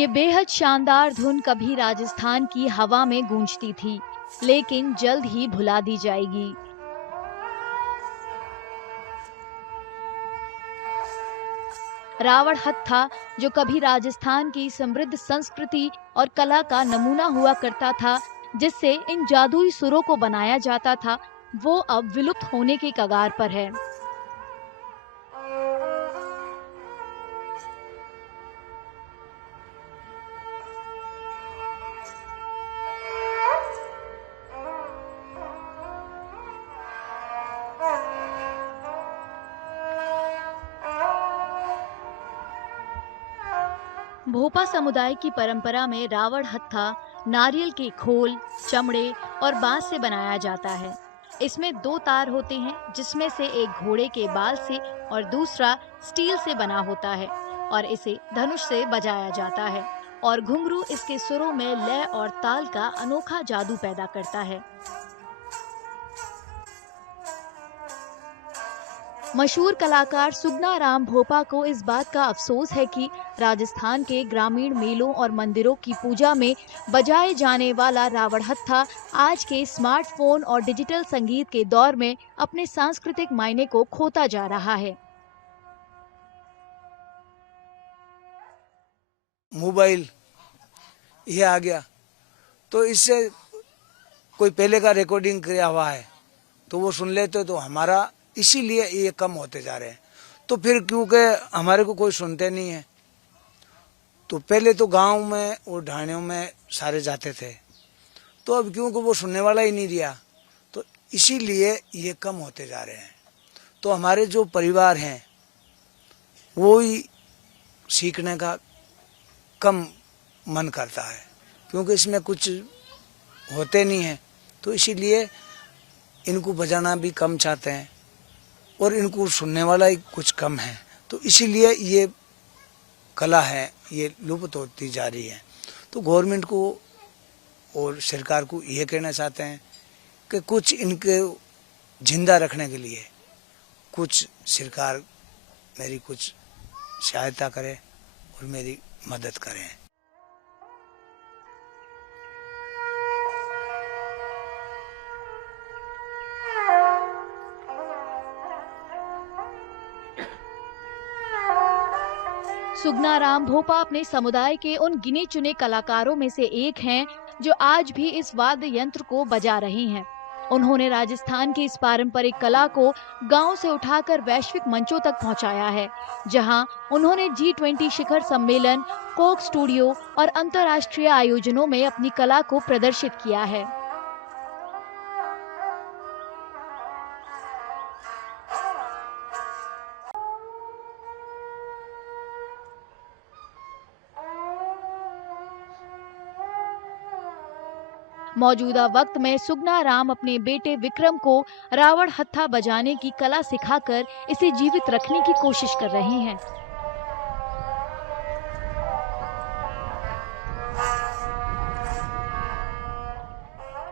ये बेहद शानदार धुन कभी राजस्थान की हवा में गूंजती थी, लेकिन जल्द ही भुला दी जाएगी। रावण हत्था, जो कभी राजस्थान की समृद्ध संस्कृति और कला का नमूना हुआ करता था, जिससे इन जादुई सुरों को बनाया जाता था, वो अब विलुप्त होने के कगार पर है। भोपा समुदाय की परंपरा में रावण हत्था नारियल के खोल, चमड़े और बांस से बनाया जाता है। इसमें 2 तार होते हैं, जिसमें से एक घोड़े के बाल से और दूसरा स्टील से बना होता है और इसे धनुष से बजाया जाता है और घुंघरू इसके सुरों में लय और ताल का अनोखा जादू पैदा करता है। मशहूर कलाकार सुगना राम भोपा को इस बात का अफसोस है कि राजस्थान के ग्रामीण मेलों और मंदिरों की पूजा में बजाए जाने वाला रावण हत्था आज के स्मार्टफोन और डिजिटल संगीत के दौर में अपने सांस्कृतिक मायने को खोता जा रहा है। मोबाइल ये आ गया तो इससे कोई पहले का रिकॉर्डिंग किया हुआ है तो वो सुन लेते तो हमारा इसीलिए ये कम होते जा रहे हैं। तो फिर क्योंकि हमारे को कोई सुनते नहीं है, तो पहले तो गांव में और ढाणियों में सारे जाते थे, तो अब क्योंकि वो सुनने वाला ही नहीं रहा, तो इसीलिए ये कम होते जा रहे हैं। तो हमारे जो परिवार हैं वो ही सीखने का कम मन करता है, क्योंकि इसमें कुछ होते नहीं है, तो इसीलिए इनको बजाना भी कम चाहते हैं और इनको सुनने वाला ही कुछ कम है। तो इसीलिए ये कला है ये लुप्त होती जा रही है। तो गवर्नमेंट को और सरकार को ये कहना चाहते हैं कि कुछ इनके जिंदा रखने के लिए कुछ सरकार मेरी कुछ सहायता करे और मेरी मदद करे। सुगना राम भोपा अपने समुदाय के उन गिने चुने कलाकारों में से एक हैं, जो आज भी इस वाद्य यंत्र को बजा रहे हैं। उन्होंने राजस्थान की इस पारंपरिक कला को गांव से उठाकर वैश्विक मंचों तक पहुंचाया है, जहां उन्होंने G20 शिखर सम्मेलन, कोक स्टूडियो और अंतर्राष्ट्रीय आयोजनों में अपनी कला को प्रदर्शित किया है। मौजूदा वक्त में सुगना राम अपने बेटे विक्रम को रावण हत्था बजाने की कला सिखाकर इसे जीवित रखने की कोशिश कर रहे हैं।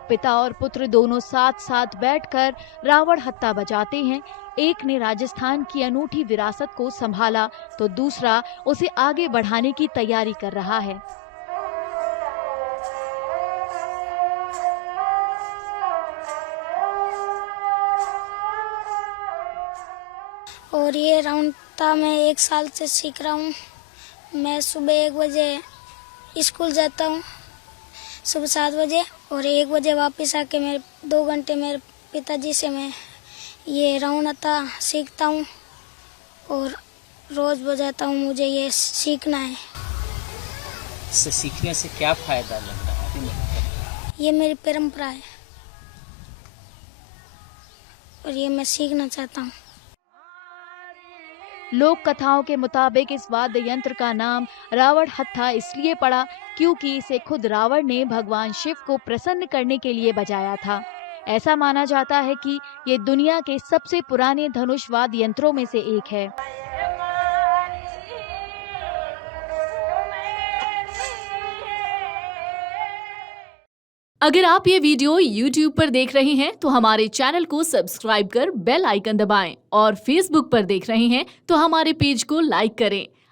पिता और पुत्र दोनों साथ साथ बैठकर रावण हत्था बजाते हैं। एक ने राजस्थान की अनूठी विरासत को संभाला तो दूसरा उसे आगे बढ़ाने की तैयारी कर रहा है। और ये रावण हत्था मैं 1 साल से सीख रहा हूँ। मैं सुबह 1 बजे स्कूल जाता हूँ, सुबह 7 बजे, और 1 बजे वापस आके मेरे 2 घंटे मेरे पिताजी से मैं ये रावण हत्था सीखता हूँ और रोज बजाता हूँ। मुझे ये सीखना है। इससे सीखने से क्या फायदा लगता है? ये मेरी परंपरा है और ये मैं सीखना चाहता हूँ। लोक कथाओं के मुताबिक इस वाद्य यंत्र का नाम रावण हत्था इसलिए पड़ा क्योंकि इसे खुद रावण ने भगवान शिव को प्रसन्न करने के लिए बजाया था। ऐसा माना जाता है कि ये दुनिया के सबसे पुराने धनुष वाद्य यंत्रों में से एक है। अगर आप ये वीडियो YouTube पर देख रहे हैं तो हमारे चैनल को सब्सक्राइब कर बेल आइकन दबाएं और Facebook पर देख रहे हैं तो हमारे पेज को लाइक करें।